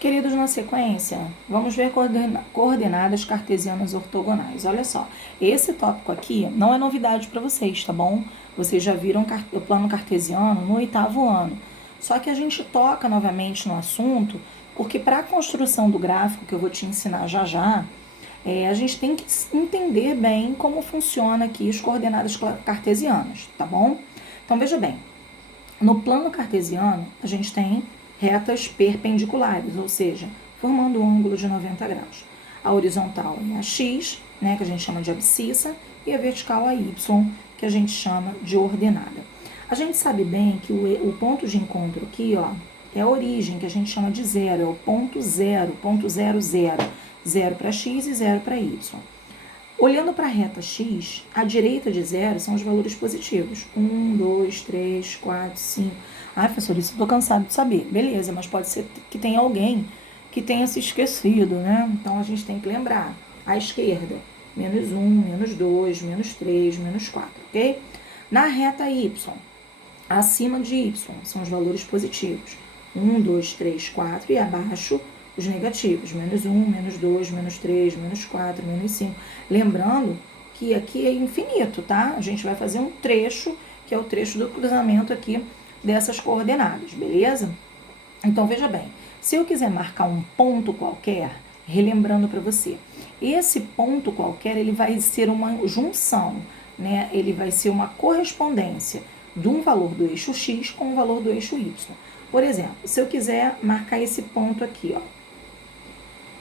Queridos, na sequência, vamos ver coordenadas cartesianas ortogonais. Olha só, esse tópico aqui não é novidade para vocês, tá bom? Vocês já viram o plano cartesiano no 8º ano. Só que a gente toca novamente no assunto, porque para a construção do gráfico, que eu vou te ensinar já já, a gente tem que entender bem como funciona aqui as coordenadas cartesianas, tá bom? Então, veja bem, no plano cartesiano, a gente tem retas perpendiculares, ou seja, formando um ângulo de 90 graus. A horizontal é a x, né, que a gente chama de abscissa, e a vertical a y, que a gente chama de ordenada. A gente sabe bem que o ponto de encontro aqui, ó, é a origem, que a gente chama de zero, é o ponto zero, ponto 0, 0. 0 para x e 0 para y. Olhando para a reta x, à direita de zero são os valores positivos. 1, 2, 3, 4, 5. Ah, professor, isso eu estou cansado de saber. Beleza, mas pode ser que tenha alguém que tenha se esquecido, né? Então, a gente tem que lembrar. À esquerda, menos 1, menos 2, menos 3, menos 4, ok? Na reta y, acima de y, são os valores positivos. 1, 2, 3, 4 e abaixo os negativos, menos 1, menos 2, menos 3, menos 4, menos 5. Lembrando que aqui é infinito, tá? A gente vai fazer um trecho, que é o trecho do cruzamento aqui dessas coordenadas, beleza? Então, veja bem, se eu quiser marcar um ponto qualquer, relembrando para você, esse ponto qualquer, ele vai ser uma junção, né? Ele vai ser uma correspondência de um valor do eixo x com o valor do eixo y. Por exemplo, se eu quiser marcar esse ponto aqui, ó,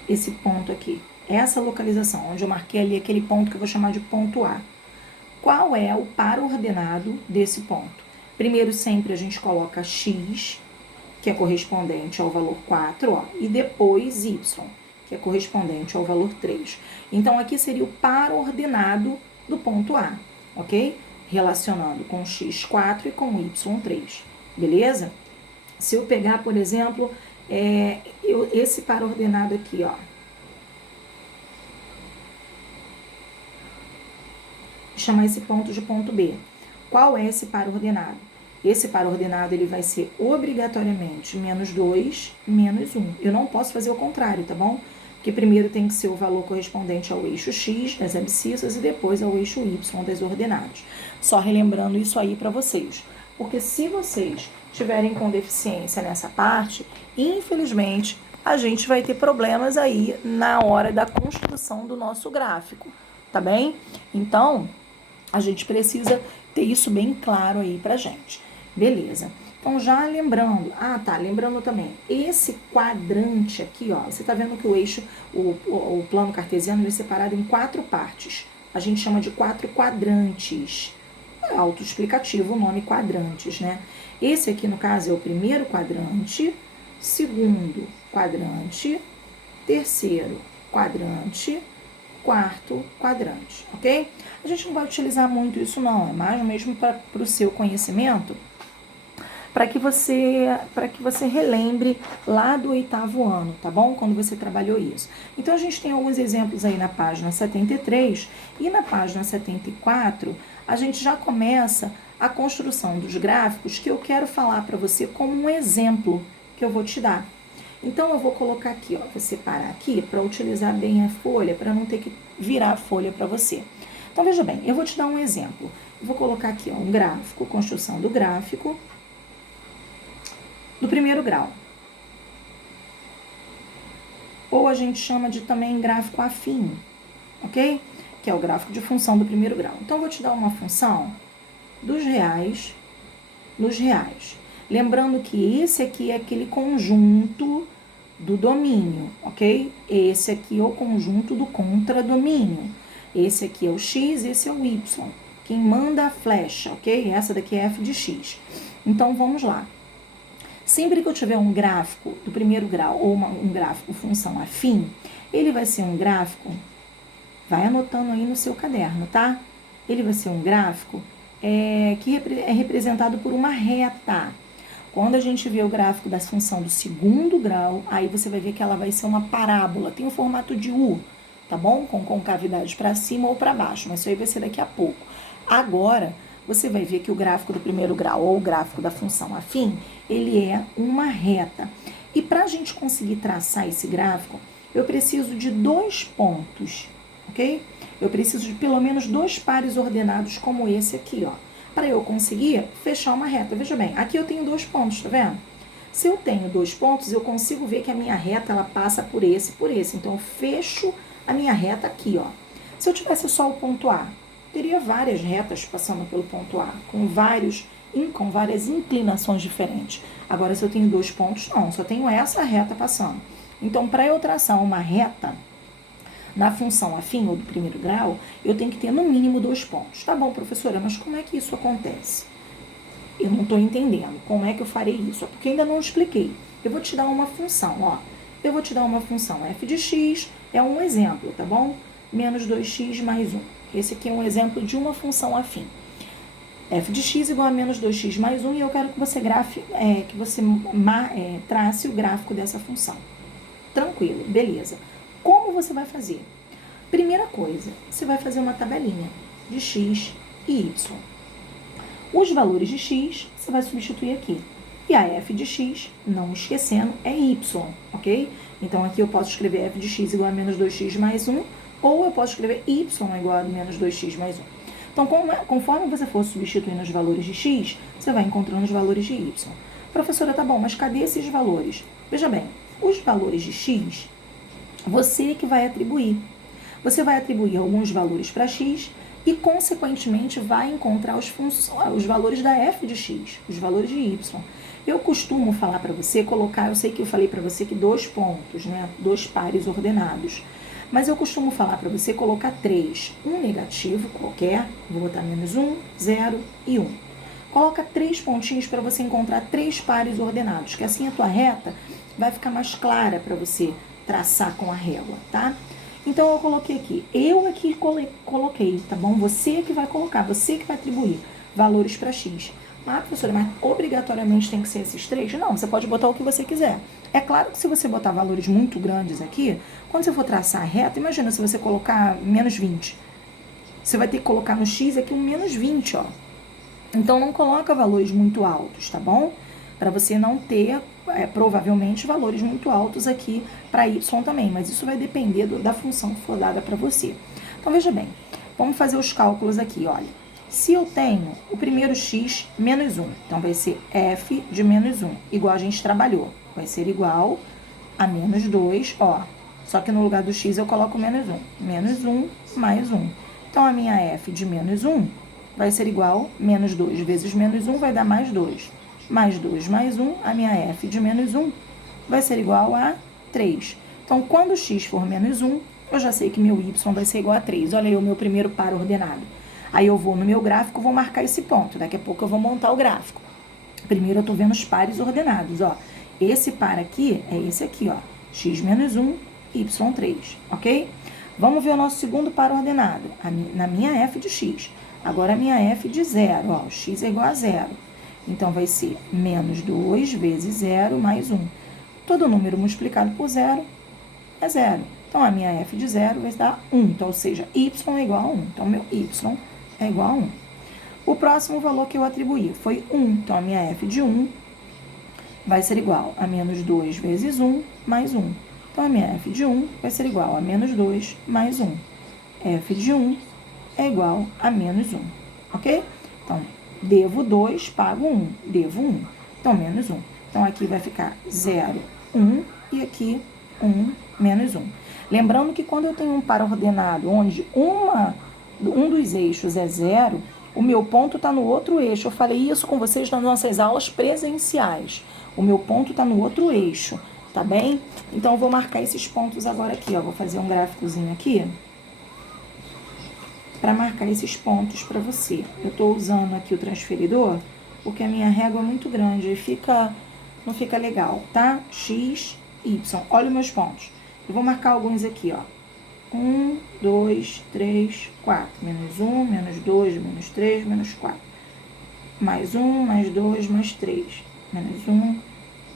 esse ponto aqui, essa localização, onde eu marquei ali aquele ponto que eu vou chamar de ponto A. Qual é o par ordenado desse ponto? Primeiro, sempre a gente coloca x, que é correspondente ao valor 4, ó, e depois y, que é correspondente ao valor 3. Então, aqui seria o par ordenado do ponto A, ok? Relacionando com x4 e com y3, beleza? Se eu pegar, por exemplo, esse par ordenado aqui, ó. Chamar esse ponto de ponto B. Qual é esse par ordenado? Esse par ordenado ele vai ser obrigatoriamente menos 2, menos 1. Eu não posso fazer o contrário, tá bom? Porque primeiro tem que ser o valor correspondente ao eixo x das abscissas e depois ao eixo y das ordenadas. Só relembrando isso aí para vocês. Porque se vocês tiverem com deficiência nessa parte, infelizmente, a gente vai ter problemas aí na hora da construção do nosso gráfico, tá bem? Então, a gente precisa ter isso bem claro aí pra gente. Beleza. Então, já lembrando, lembrando também, esse quadrante aqui, ó, você tá vendo que o eixo, o plano cartesiano é separado em 4 partes. A gente chama de 4 quadrantes. É autoexplicativo o nome quadrantes, né? Esse aqui, no caso, é o primeiro quadrante, segundo quadrante, terceiro quadrante, quarto quadrante, ok? A gente não vai utilizar muito isso não, é mais mesmo para o seu conhecimento, para que você relembre lá do 8º ano, tá bom? Quando você trabalhou isso. Então, a gente tem alguns exemplos aí na página 73 e na página 74, a gente já começa a construção dos gráficos que eu quero falar para você como um exemplo que eu vou te dar. Então, eu vou colocar aqui, ó, vou separar aqui para utilizar bem a folha, para não ter que virar a folha para você. Então, veja bem, eu vou te dar um exemplo. Eu vou colocar aqui, ó, um gráfico, construção do gráfico do primeiro grau. Ou a gente chama de também gráfico afim, ok? Que é o gráfico de função do primeiro grau. Então, eu vou te dar uma função dos reais nos reais. Lembrando que esse aqui é aquele conjunto do domínio, ok? Esse aqui é o conjunto do contradomínio. Esse aqui é o x, esse é o y. Quem manda a flecha, ok? Essa daqui é f de x. Então, vamos lá. Sempre que eu tiver um gráfico do primeiro grau ou um gráfico função afim, ele vai ser um gráfico, vai anotando aí no seu caderno, tá? Ele vai ser um gráfico que é representado por uma reta. Quando a gente vê o gráfico da função do segundo grau, aí você vai ver que ela vai ser uma parábola, tem o formato de U, tá bom? Com concavidade para cima ou para baixo, mas isso aí vai ser daqui a pouco. Agora, você vai ver que o gráfico do primeiro grau ou o gráfico da função afim, ele é uma reta. E para a gente conseguir traçar esse gráfico, eu preciso de 2 pontos, ok? Eu preciso de pelo menos 2 pares ordenados como esse aqui, ó. Para eu conseguir fechar uma reta. Veja bem, aqui eu tenho 2 pontos, tá vendo? Se eu tenho 2 pontos, eu consigo ver que a minha reta, ela passa por esse e por esse. Então, eu fecho a minha reta aqui, ó. Se eu tivesse só o ponto A, teria várias retas passando pelo ponto A, com várias inclinações diferentes. Agora, se eu tenho 2 pontos, não, só tenho essa reta passando. Então, para eu traçar uma reta na função afim ou do primeiro grau, eu tenho que ter no mínimo 2 pontos. Tá bom, professora, mas como é que isso acontece? Eu não estou entendendo. Como é que eu farei isso? Porque ainda não expliquei. Eu vou te dar uma função, ó. Eu vou te dar uma função f de x, é um exemplo, tá bom? Menos 2x mais 1. Esse aqui é um exemplo de uma função afim. F de x igual a menos 2x mais 1, e eu quero que você trace o gráfico dessa função. Tranquilo, beleza. Como você vai fazer? Primeira coisa, você vai fazer uma tabelinha de x e y. Os valores de x, você vai substituir aqui. E a f de x, não esquecendo, é y, ok? Então, aqui eu posso escrever f de x igual a menos 2x mais 1, ou eu posso escrever y igual a menos 2x mais 1. Então, conforme você for substituindo os valores de x, você vai encontrando os valores de y. Professora, tá bom, mas cadê esses valores? Veja bem, os valores de x, você que vai atribuir. Você vai atribuir alguns valores para x e, consequentemente, vai encontrar os valores da f de x, os valores de y. Eu costumo falar para você, eu sei que eu falei para você que 2 pontos, né? 2 pares ordenados. Mas eu costumo falar para você colocar 3, um negativo qualquer, vou botar menos 1, 0 e 1. Coloca 3 pontinhos para você encontrar 3 pares ordenados, que assim a tua reta vai ficar mais clara para você traçar com a régua, tá? Então, eu coloquei aqui. Eu aqui coloquei, tá bom? Você que vai colocar, você que vai atribuir valores para x. Ah, professora, mas obrigatoriamente tem que ser esses 3? Não, você pode botar o que você quiser. É claro que se você botar valores muito grandes aqui, quando você for traçar a reta, imagina se você colocar menos 20. Você vai ter que colocar no x aqui um menos 20, ó. Então, não coloca valores muito altos, tá bom? Para você não ter, provavelmente, valores muito altos aqui para y também. Mas isso vai depender da função que for dada para você. Então, veja bem. Vamos fazer os cálculos aqui, olha. Se eu tenho o primeiro x menos 1, então vai ser f de menos 1, igual a gente trabalhou. Vai ser igual a menos 2, ó. Só que no lugar do x eu coloco menos 1. Menos 1 mais 1. Então, a minha f de menos 1 vai ser igual a menos 2 vezes menos 1 vai dar mais 2. Mais 2 mais 1, a minha f de menos 1 vai ser igual a 3. Então, quando x for menos 1, eu já sei que meu y vai ser igual a 3. Olha aí o meu primeiro par ordenado. Aí eu vou no meu gráfico, vou marcar esse ponto. Daqui a pouco eu vou montar o gráfico. Primeiro eu estou vendo os pares ordenados, ó. Esse par aqui é esse aqui, ó. X menos 1, y3, ok? Vamos ver o nosso segundo par ordenado. Na minha f de x. Agora a minha f de 0, ó. X é igual a 0. Então, vai ser menos 2 vezes 0 mais 1. Todo número multiplicado por 0 é 0. Então, a minha f de 0 vai dar 1. Então, ou seja, y é igual a 1. Então, meu y é igual a 1. O próximo valor que eu atribuí foi 1. Então, a minha f de 1 vai ser igual a menos 2 vezes 1 mais 1. Então, a minha f de 1 vai ser igual a menos 2 mais 1. f de 1 é igual a menos 1. Ok? Então, devo 2, pago 1. Devo 1. Então, menos 1. Então, aqui vai ficar 0, 1 e aqui 1, menos 1. Lembrando que quando eu tenho um par ordenado onde um dos eixos é 0, o meu ponto está no outro eixo. Eu falei isso com vocês nas nossas aulas presenciais. O meu ponto está no outro eixo, tá bem? Então, eu vou marcar esses pontos agora aqui, ó. Vou fazer um gráficozinho aqui para marcar esses pontos para você. Eu estou usando aqui o transferidor porque a minha régua é muito grande e não fica legal, tá? X, Y. Olha os meus pontos. Eu vou marcar alguns aqui, ó. 1, 2, 3, 4. Menos 1, menos 2, menos 3, menos 4. Mais 1, mais 2, mais 3. Menos 1,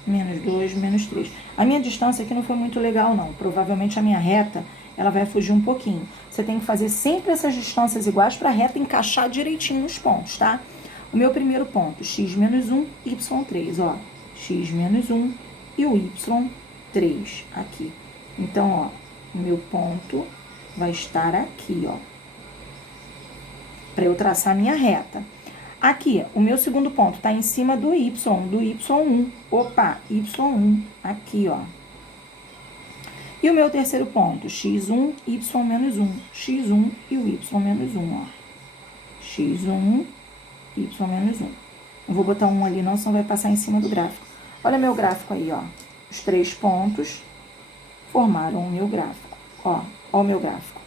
menos 2, menos 3. A minha distância aqui não foi muito legal, não. Provavelmente a minha reta, ela vai fugir um pouquinho. Você tem que fazer sempre essas distâncias iguais para a reta encaixar direitinho nos pontos, tá? O meu primeiro ponto, x menos 1, y3, ó. X menos 1, e o y 3 aqui. Então, ó, o meu ponto vai estar aqui, ó, para eu traçar a minha reta. Aqui, o meu segundo ponto tá em cima do y1. Opa, y1, aqui, ó. E o meu terceiro ponto, x1, y menos 1. x1 e o y menos 1, ó. x1, y menos 1. Não vou botar 1 ali não, senão vai passar em cima do gráfico. Olha meu gráfico aí, ó. Os 3 pontos formaram o meu gráfico. Ó o meu gráfico.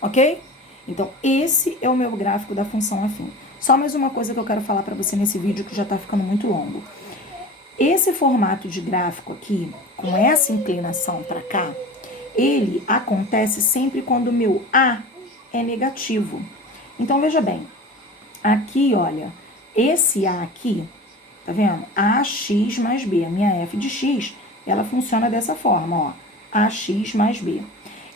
Ok? Então, esse é o meu gráfico da função afim. Só mais uma coisa que eu quero falar para você nesse vídeo que já tá ficando muito longo. Esse formato de gráfico aqui, com essa inclinação para cá, ele acontece sempre quando o meu A é negativo. Então, veja bem. Aqui, olha, esse A aqui, tá vendo? AX mais B. A minha f de x, ela funciona dessa forma, ó. AX mais B.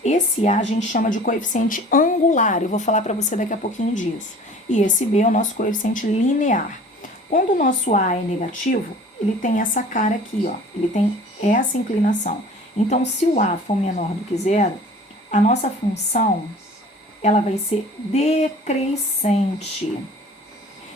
Esse A a gente chama de coeficiente angular. Eu vou falar para você daqui a pouquinho disso. E esse B é o nosso coeficiente linear. Quando o nosso A é negativo, ele tem essa cara aqui, ó. Ele tem essa inclinação. Então, se o A for menor do que zero, a nossa função, ela vai ser decrescente.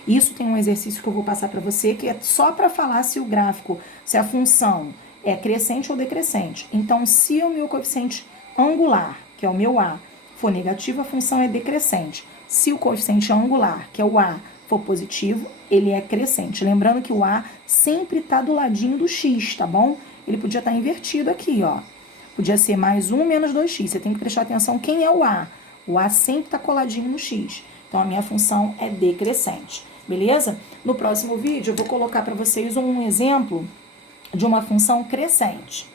Isso tem um exercício que eu vou passar para você, que é só para falar se o gráfico, se a função é crescente ou decrescente. Então, se o meu coeficiente angular, que é o meu A, for negativo, a função é decrescente. Se o coeficiente angular, que é o A, for positivo, ele é crescente. Lembrando que o A sempre está do ladinho do x, tá bom? Ele podia estar invertido aqui, ó. Podia ser mais 1 menos 2x. Você tem que prestar atenção quem é o A. O A sempre está coladinho no x. Então, a minha função é decrescente. Beleza? No próximo vídeo, eu vou colocar para vocês um exemplo de uma função crescente.